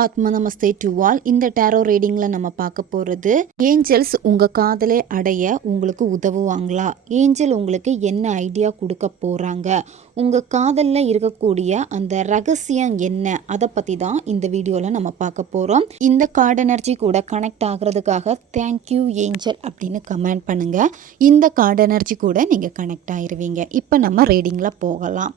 ஆத்ம நமஸ்தே to all. இந்த tarot ரீடிங்கில் நம்ம பார்க்க போகிறது, ஏஞ்சல்ஸ் உங்கள் காதலை அடைய உங்களுக்கு உதவுவாங்களா? ஏஞ்சல் உங்களுக்கு என்ன ஐடியா கொடுக்க போகிறாங்க? உங்கள் காதலில் இருக்கக்கூடிய அந்த ரகசியம் என்ன? அதை பற்றி தான் இந்த வீடியோவில் நம்ம பார்க்க போகிறோம். இந்த கார்டு எனர்ஜி கூட கனெக்ட் ஆகிறதுக்காக தேங்க்யூ ஏஞ்சல் அப்படின்னு கமெண்ட் பண்ணுங்கள். இந்த கார்டு எனர்ஜி கூட நீங்கள் கனெக்ட் ஆகிருவீங்க. இப்போ நம்ம ரீடிங்கில் போகலாம்.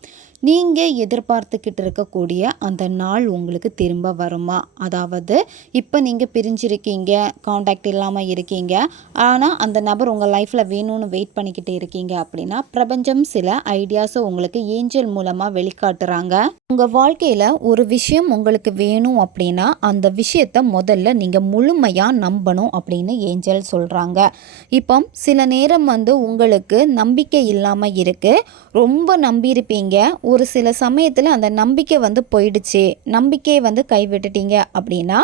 நீங்கள் எதிர்பார்த்துக்கிட்டு இருக்கக்கூடிய அந்த நாள் உங்களுக்கு திரும்ப வருமா? அதாவது இப்போ நீங்கள் பிரிஞ்சிருக்கீங்க, காண்டாக்ட் இல்லாமல் இருக்கீங்க, ஆனால் அந்த நபர் உங்கள் லைஃப்பில் வேணும்னு வெயிட் பண்ணிக்கிட்டு இருக்கீங்க அப்படின்னா, பிரபஞ்சம் சில ஐடியாஸை உங்களுக்கு ஏஞ்சல் மூலமாக வெளிக்காட்டுறாங்க. உங்கள் வாழ்க்கையில் ஒரு விஷயம் உங்களுக்கு வேணும் அப்படின்னா அந்த விஷயத்தை முதல்ல நீங்கள் முழுமையாக நம்பணும் அப்படின்னு ஏஞ்சல் சொல்கிறாங்க. இப்போ சில நேரம் உங்களுக்கு நம்பிக்கை இல்லாமல் இருக்குது, ரொம்ப நம்பியிருப்பீங்க. ஒரு சில சமயத்தில் அந்த நம்பிக்கை போயிடுச்சு, நம்பிக்கையை கைவிட்டுட்டீங்க அப்படின்னா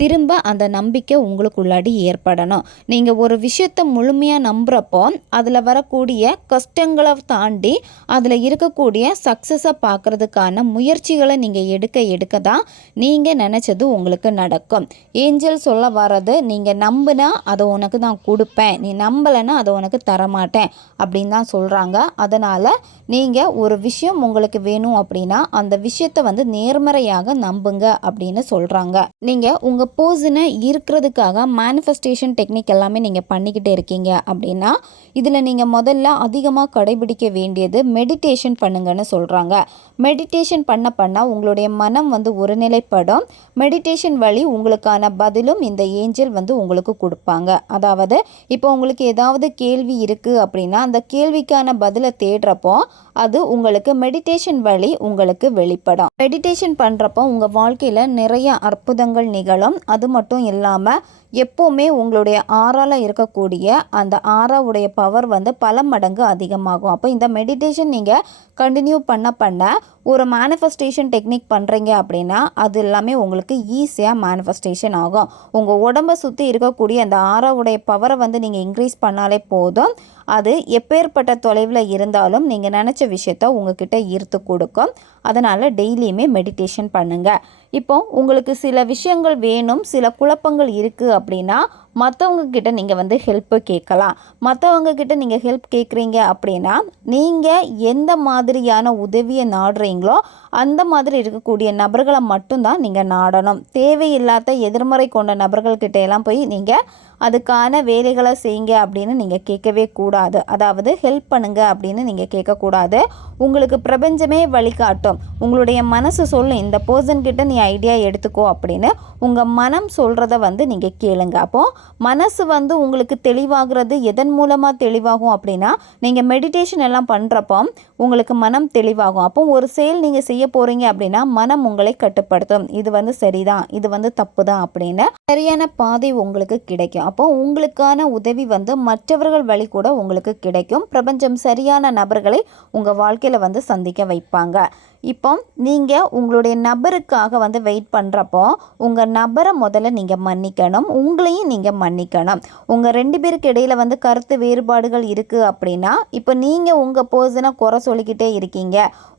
திரும்ப அந்த நம்பிக்கை உங்களுக்குள்ளாடி ஏற்படணும். நீங்கள் ஒரு விஷயத்தை முழுமையாக நம்புகிறப்போ அதில் வரக்கூடிய கஷ்டங்களை தாண்டி அதில் இருக்கக்கூடிய சக்ஸஸை பார்க்குறதுக்கான முயற்சிகளை நீங்கள் எடுக்க தான் நீங்கள் நினச்சது உங்களுக்கு நடக்கும். ஏஞ்சல் சொல்ல வர்றது, நீங்கள் நம்பினா அதை உனக்கு நான் கொடுப்பேன், நீ நம்பலைன்னா அதை உனக்கு தரமாட்டேன் அப்படின்னு தான் சொல்கிறாங்க. அதனால் நீங்கள் ஒரு விஷயம் உங்களுக்கு வேணும் அப்படின்னா அந்த விஷயத்தை நேர்மறையாக நம்புங்க அப்படின்னு சொல்கிறாங்க. நீங்கள் உங்கள் பர்சனை இருக்கிறதுக்காக மேனிஃபெஸ்டேஷன் டெக்னிக் எல்லாமே நீங்கள் பண்ணிக்கிட்டே இருக்கீங்க அப்படின்னா இதில் நீங்கள் முதல்ல அதிகமாக கடைபிடிக்க வேண்டியது மெடிடேஷன் பண்ணுங்கன்னு சொல்கிறாங்க. மெடிடேஷன் பண்ண உங்களுடைய மனம் ஒருநிலைப்படும். மெடிடேஷன் வழி உங்களுக்கான பதிலும் இந்த ஏஞ்சல் உங்களுக்கு கொடுப்பாங்க. அதாவது இப்போ உங்களுக்கு ஏதாவது கேள்வி இருக்குது அப்படின்னா அந்த கேள்விக்கான பதிலை தேடுறப்போ அது உங்களுக்கு மெடிடேஷன் வழி உங்களுக்கு வெளிப்படும். மெடிடேஷன் பண்ணுறப்போ உங்கள் வாழ்க்கையில் நிறைய அற்புதங்கள் நிகழும். அது மட்டும் இல்லாமல் எப்போவுமே உங்களுடைய ஆறால் இருக்கக்கூடிய அந்த ஆறாவுடைய பவர் பல மடங்கு அதிகமாகும். அப்போ இந்த மெடிடேஷன் நீங்கள் கண்டினியூ பண்ண ஒரு மேனிஃபெஸ்டேஷன் டெக்னிக் பண்ணுறீங்க அப்படின்னா அது எல்லாமே உங்களுக்கு ஈஸியாக மேனிஃபெஸ்டேஷன் ஆகும். உங்கள் உடம்பை சுற்றி இருக்கக்கூடிய அந்த ஆறாவுடைய பவரை நீங்கள் இன்க்ரீஸ் பண்ணாலே போதும். அது எப்பேற்பட்ட தொலைவில் இருந்தாலும் நீங்கள் நினச்ச விஷயத்த உங்ககிட்ட ஈர்த்து கொடுக்கும். அதனால் டெய்லியுமே மெடிடேஷன் பண்ணுங்கள். இப்போ உங்களுக்கு சில விஷயங்கள் வேணும், சில குழப்பங்கள் இருக்குது அப்படின்னா மற்றவங்க கிட்ட நீங்கள் ஹெல்ப்பு கேட்கலாம். மற்றவங்க கிட்ட நீங்கள் ஹெல்ப் கேட்குறீங்க அப்படின்னா நீங்கள் எந்த மாதிரியான உதவியை நாடுறீங்களோ அந்த மாதிரி இருக்கக்கூடிய நபர்களை மட்டும்தான் நீங்கள் நாடணும். தேவையில்லாத எதிர்மறை கொண்ட நபர்கள்கிட்ட எல்லாம் போய் நீங்கள் அதுக்கான வேலைகளை செய்யுங்க அப்படின்னு நீங்கள் கேட்கவே கூடாது. அதாவது ஹெல்ப் பண்ணுங்க அப்படின்னு நீங்கள் கேட்கக்கூடாது. உங்களுக்கு பிரபஞ்சமே வழிகாட்டும். உங்களுடைய மனசு சொல்லும், இந்த பர்சன்கிட்ட நீ ஐடியா எடுத்துக்கோ அப்படின்னு. உங்கள் மனம் சொல்கிறத நீங்கள் கேளுங்க. அப்போது மனசு உங்களுக்கு தெளிவாகிறது எதன் மூலமாக தெளிவாகும் அப்படின்னா நீங்கள் மெடிடேஷன் எல்லாம் பண்ணுறப்போ உங்களுக்கு மனம் தெளிவாகும். அப்போ ஒரு செயல் நீங்கள் செய்ய போகிறீங்க அப்படின்னா மனம் உங்களை கட்டுப்படுத்தும். இது சரிதான், இது தப்பு தான் அப்படின்னு சரியான பாதை உங்களுக்கு கிடைக்கும். அப்போ உங்களுக்கான உதவி மற்றவர்கள் வழி கூட உங்களுக்கு கிடைக்கும். பிரபஞ்சம் சரியான நபர்களை உங்கள் வாழ்க்கையில் சந்திக்க வைப்பாங்க. இப்போ நீங்கள் உங்களுடைய நபருக்காக வெயிட் பண்ணுறப்போ உங்கள் நபரை முதல்ல நீங்கள் மன்னிக்கணும், உங்களையும் நீங்கள் மன்னிக்கணும். உங்கள் ரெண்டு பேருக்கு இடையில் கருத்து வேறுபாடுகள் இருக்குது அப்படின்னா இப்போ நீங்கள் உங்கள் பர்சனை குறை சொல்லிக்கிட்டே இருக்கீங்க,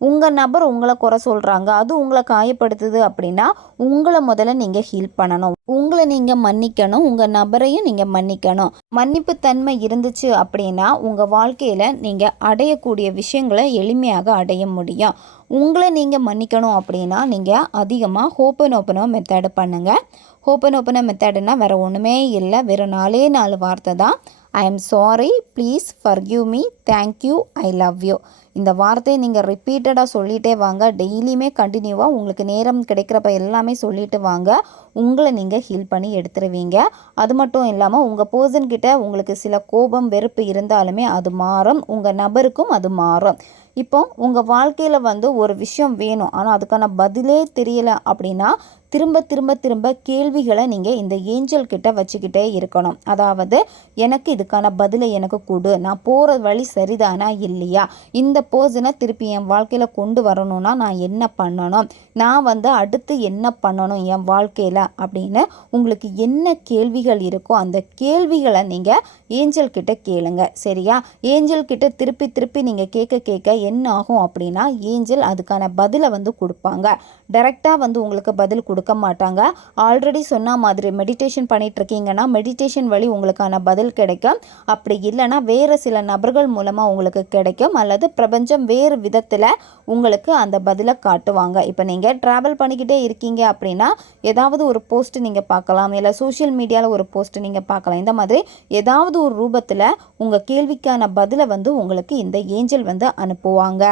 உங்கள் நபர் உங்களை குறை சொல்கிறாங்க, அது உங்களை காயப்படுத்துது அப்படின்னா உங்களை முதல்ல நீங்கள் ஹீல் பண்ணணும். உங்களை நீங்கள் மன்னிக்கணும், உங்கள் நபரையும் நீங்கள் மன்னிக்கணும். மன்னிப்பு தன்மை இருந்துச்சு அப்படின்னா உங்கள் வாழ்க்கையில் நீங்கள் அடையக்கூடிய விஷயங்களை எளிமையாக அடைய முடியும். உங்களை நீங்கள் மன்னிக்கணும் அப்படின்னா நீங்கள் அதிகமாக ஹோப்பனோப்பனோ மெத்தடு பண்ணுங்கள். ஹோப்பனோப்பனோ மெத்தடுனா வேறு ஒன்றுமே இல்லை, வெறும் 4 வார்த்தை தான். I am sorry, please forgive me, thank you, I love you. இந்த வார்த்தையை நீங்கள் ரிப்பீட்டடாக சொல்லிகிட்டே வாங்க. டெய்லியுமே கண்டினியூவாக உங்களுக்கு நேரம் கிடைக்கிறப்ப எல்லாமே சொல்லிட்டு வாங்க. உங்களை நீங்கள் ஹீல் பண்ணி எடுத்துருவீங்க. அது மட்டும் இல்லாமல் உங்கள் பர்சன்கிட்ட உங்களுக்கு சில கோபம் வெறுப்பு இருந்தாலுமே அது மாறும். உங்கள் நபருக்கும் அது மாறும். இப்போ உங்கள் வாழ்க்கையில் ஒரு விஷயம் வேணும், ஆனால் அதுக்கான பதிலே தெரியலை அப்படின்னா திரும்ப கேள்விகளை நீங்கள் இந்த ஏஞ்சல் கிட்ட வச்சுக்கிட்டே இருக்கணும். அதாவது எனக்கு இதுக்கான பதிலை எனக்கு கொடு, நான் போகிற வழி சரிதானா இல்லையா, இந்த பர்சனை திருப்பி என் வாழ்க்கையில் கொண்டு வரணும்னா நான் என்ன பண்ணணும், நான் அடுத்து என்ன பண்ணணும் என் வாழ்க்கையில் அப்படின்னு உங்களுக்கு என்ன கேள்விகள் இருக்கோ அந்த கேள்விகளை நீங்கள் ஏஞ்சல் கிட்ட கேளுங்க. சரியா? ஏஞ்சல் கிட்ட திருப்பி நீங்கள் கேட்க என்ன ஆகும் அப்படின்னா ஏஞ்சல் அதுக்கான பதிலை கொடுப்பாங்க. டைரெக்டாக உங்களுக்கு பதில் கொடு கொடுக்க மாட்டாங்க. ஆல்ரெடி சொன்ன மாதிரி மெடிடேஷன் பண்ணிட்டு இருக்கீங்கன்னா மெடிடேஷன் வழி உங்களுக்கான பதில் கிடைக்கும். அப்படி இல்லைன்னா வேறு சில நபர்கள் மூலமாக உங்களுக்கு கிடைக்கும், அல்லது பிரபஞ்சம் வேறு விதத்தில் உங்களுக்கு அந்த பதிலை காட்டுவாங்க. இப்போ நீங்கள் ட்ராவல் பண்ணிக்கிட்டே இருக்கீங்க அப்படின்னா ஏதாவது ஒரு போஸ்ட் நீங்கள் பார்க்கலாம், இல்லை சோஷியல் மீடியாவில் ஒரு போஸ்ட் நீங்கள் பார்க்கலாம். இந்த மாதிரி ஏதாவது ஒரு ரூபத்தில் உங்கள் கேள்விக்கான பதிலை வந்து உங்களுக்கு இந்த ஏஞ்சல் வந்து அனுப்புவாங்க.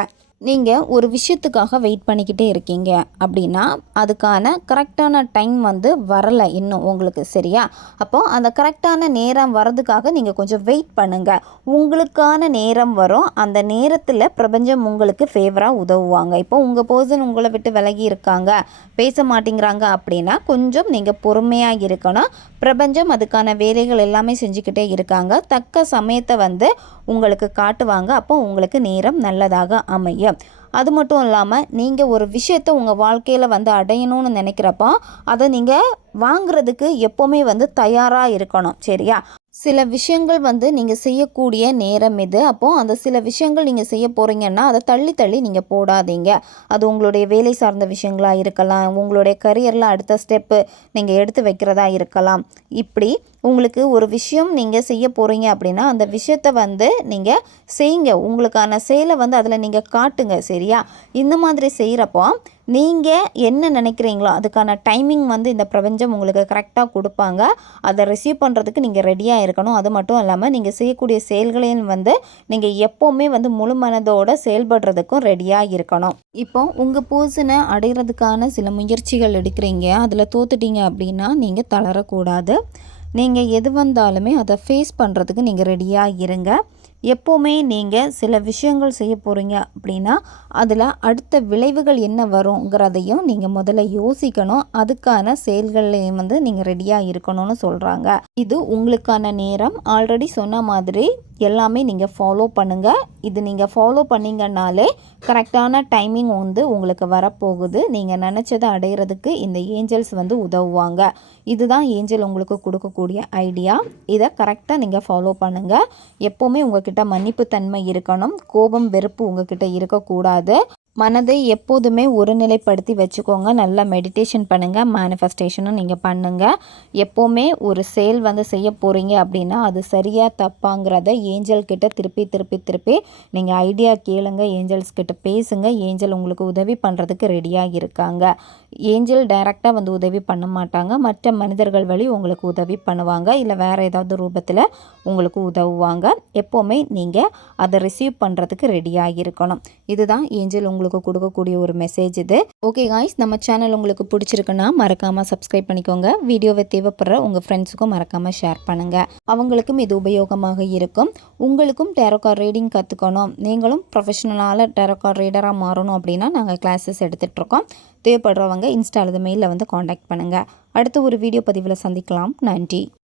நீங்கள் ஒரு விஷயத்துக்காக வெயிட் பண்ணிக்கிட்டே இருக்கீங்க அப்படின்னா அதுக்கான கரெக்டான டைம் வந்து வரலை இன்னும் உங்களுக்கு, சரியா? அப்போது அந்த கரெக்டான நேரம் வர்றதுக்காக நீங்கள் கொஞ்சம் வெயிட் பண்ணுங்கள். உங்களுக்கான நேரம் வரும், அந்த நேரத்தில் பிரபஞ்சம் உங்களுக்கு ஃபேவராக உதவுவாங்க. இப்போ உங்கள் பர்சன் உங்களை விட்டு விலகி இருக்காங்க, பேச மாட்டேங்கிறாங்க அப்படின்னா கொஞ்சம் நீங்கள் பொறுமையாக இருக்கணும். பிரபஞ்சம் அதுக்கான வேலைகள் எல்லாமே செஞ்சுக்கிட்டே இருக்காங்க. தக்க சமயத்தை வந்து உங்களுக்கு காட்டுவாங்க. அப்போ உங்களுக்கு நேரம் நல்லதாக அமையும். அது மட்டும் இல்லாமல் நீங்கள் ஒரு விஷயத்தை உங்கள் வாழ்க்கையில் வந்து அடையணும்னு நினைக்கிறப்போ அதை நீங்கள் வாங்குறதுக்கு எப்போவுமே வந்து தயாராக இருக்கணும், சரியா? சில விஷயங்கள் வந்து நீங்கள் செய்யக்கூடிய நேரம் இது. அப்போது அந்த சில விஷயங்கள் நீங்கள் செய்ய போகிறீங்கன்னா அதை தள்ளி தள்ளி நீங்கள் போடாதீங்க. அது உங்களுடைய வேலை சார்ந்த விஷயங்களாக இருக்கலாம், உங்களுடைய கரியரில் அடுத்த ஸ்டெப்பு நீங்கள் எடுத்து வைக்கிறதா இருக்கலாம். இப்படி உங்களுக்கு ஒரு விஷயம் நீங்கள் செய்ய போகிறீங்க அப்படின்னா அந்த விஷயத்தை வந்து நீங்கள் செய்யுங்க. உங்களுக்கான செயலை வந்து அதில் நீங்கள் காட்டுங்க, சரியா? இந்த மாதிரி செய்கிறப்போ நீங்கள் என்ன நினைக்கிறீங்களோ அதுக்கான டைமிங் வந்து இந்த பிரபஞ்சம் உங்களுக்கு கரெக்டாக கொடுப்பாங்க. அதை ரிசீவ் பண்ணுறதுக்கு நீங்கள் ரெடியாக இருக்கணும். அது மட்டும் இல்லாமல் நீங்கள் செய்யக்கூடிய செயல்களையும் வந்து நீங்கள் எப்போவுமே வந்து முழு மனதோடு செயல்படுறதுக்கும் ரெடியாக இருக்கணும். இப்போ உங்கள் பர்சனை அடைகிறதுக்கான சில முயற்சிகள் எடுக்கிறீங்க, அதில் தோத்துட்டீங்க அப்படின்னா நீங்கள் தளரக்கூடாது. நீங்கள் எது வந்தாலுமே அதை ஃபேஸ் பண்ணுறதுக்கு நீங்கள் ரெடியாக இருங்க. எப்போவுமே நீங்கள் சில விஷயங்கள் செய்ய போகிறீங்க அப்படின்னா அதில் அடுத்த விளைவுகள் என்ன வருங்கிறதையும் நீங்கள் முதல்ல யோசிக்கணும். அதுக்கான செயல்களையும் வந்து நீங்கள் ரெடியாக இருக்கணும்னு சொல்கிறாங்க. இது உங்களுக்கான நேரம். ஆல்ரெடி சொன்ன மாதிரி எல்லாமே நீங்கள் ஃபாலோ பண்ணுங்கள். இது நீங்கள் ஃபாலோ பண்ணிங்கன்னாலே கரெக்டான டைமிங் வந்து உங்களுக்கு வரப்போகுது. நீங்கள் நினச்சதை அடையிறதுக்கு இந்த ஏஞ்சல்ஸ் வந்து உதவுவாங்க. இதுதான் ஏஞ்சல் உங்களுக்கு கொடுக்கக்கூடிய ஐடியா. இதை கரெக்டாக நீங்கள் ஃபாலோ பண்ணுங்கள். எப்போவுமே உங்கள்கிட்ட மன்னிப்பு தன்மை இருக்கணும். கோபம், வெறுப்பு உங்ககிட்ட இருக்கக்கூடாது. மனதை எப்போதுமே ஒருநிலைப்படுத்தி வச்சுக்கோங்க. நல்லா மெடிடேஷன் பண்ணுங்கள், மேனிஃபெஸ்டேஷனும் நீங்கள் பண்ணுங்கள். எப்போவுமே ஒரு செயல் வந்து செய்ய போகிறீங்க அப்படின்னா அது சரியாக தப்பாங்கிறத ஏஞ்சல் கிட்ட திருப்பி திருப்பி திருப்பி நீங்கள் ஐடியா கேளுங்க, ஏஞ்சல்ஸ் கிட்ட பேசுங்க. ஏஞ்சல் உங்களுக்கு உதவி பண்ணுறதுக்கு ரெடியாக இருக்காங்க. ஏஞ்சல் டைரெக்டாக வந்து உதவி பண்ண மாட்டாங்க, மற்ற மனிதர்கள் வழி உங்களுக்கு உதவி பண்ணுவாங்க, இல்லை வேறு ஏதாவது ரூபத்தில் உங்களுக்கு உதவுவாங்க. எப்போவுமே நீங்கள் அதை ரிசீவ் பண்ணுறதுக்கு ரெடியாக இருக்கணும். இதுதான் ஏஞ்சல் உங்களுக்கு கொடுக்கக்கூடிய ஒரு மெசேஜ் இது. ஓகே காய்ஸ், நம்ம சேனல் உங்களுக்கு பிடிச்சிருக்குன்னா மறக்காமல் சப்ஸ்கிரைப் பண்ணிக்கோங்க. வீடியோவை தேவைப்படுற உங்கள் ஃப்ரெண்ட்ஸுக்கும் மறக்காமல் ஷேர் பண்ணுங்கள். அவங்களுக்கும் இது உபயோகமாக இருக்கும். உங்களுக்கும் டேரோ கார்ட் ரீடிங் கற்றுக்கணும், நீங்களும் ப்ரொஃபஷனலான டேரோ கார்ட் ரீடராக மாறணும் அப்படின்னா நாங்கள் கிளாஸஸ் எடுத்துகிட்ருக்கோம். தேவைப்படுறவங்க இன்ஸ்டா அல்லது மெயிலில் வந்து காண்டாக்ட் பண்ணுங்கள். அடுத்த ஒரு வீடியோ பதிவில் சந்திக்கலாம். நன்றி.